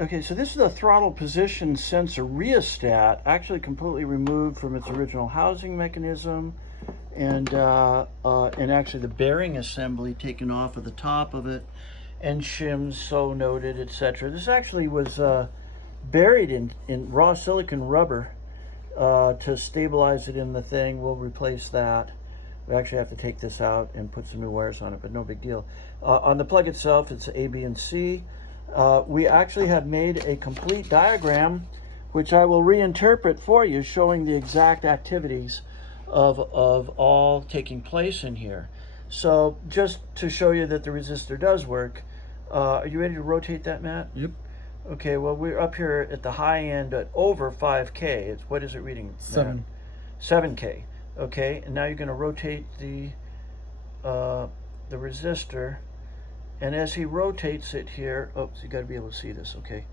Okay, so this is a throttle position sensor rheostat, actually completely removed from its original housing mechanism, and actually the bearing assembly taken off of the top of it, and shims so noted, etc. This actually was buried in raw silicon rubber to stabilize it in the thing. We'll replace that. We actually have to take this out and put some new wires on it, but no big deal. On the plug itself, it's A, B, and C. We actually have made a complete diagram, which I will reinterpret for you, showing the exact activities of all taking place in here. So just to show you that the resistor does work, are you ready to rotate that, Matt? Yep. Okay, well, we're up here at the high end at over 5K. What is it reading, Matt? 7K. Okay, and now you're going to rotate the resistor, and as he rotates it here, so you got to be able to see this, okay?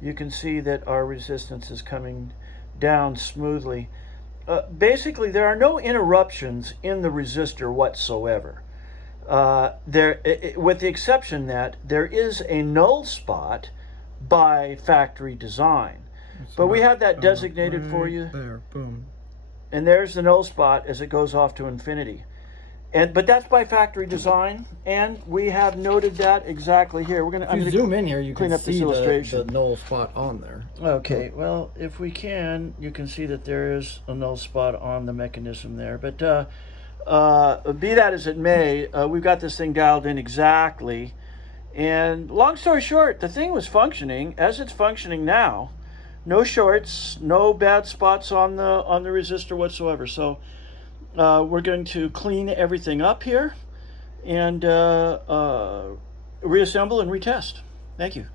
You can see that our resistance is coming down smoothly. Basically, there are no interruptions in the resistor whatsoever. With the exception that there is a null spot by factory design. But we have that designated right for you. There, boom. And there's the null spot as it goes off to infinity. But that's by factory design, and we have noted that exactly here. If you zoom in here, you clean can up this see illustration. the null spot on there. Okay, well, if we can, you can see that there is a null spot on the mechanism there. But be that as it may, we've got this thing dialed in exactly. And long story short, the thing was functioning as it's functioning now. No shorts, no bad spots on the resistor whatsoever. So we're going to clean everything up here and reassemble and retest. Thank you.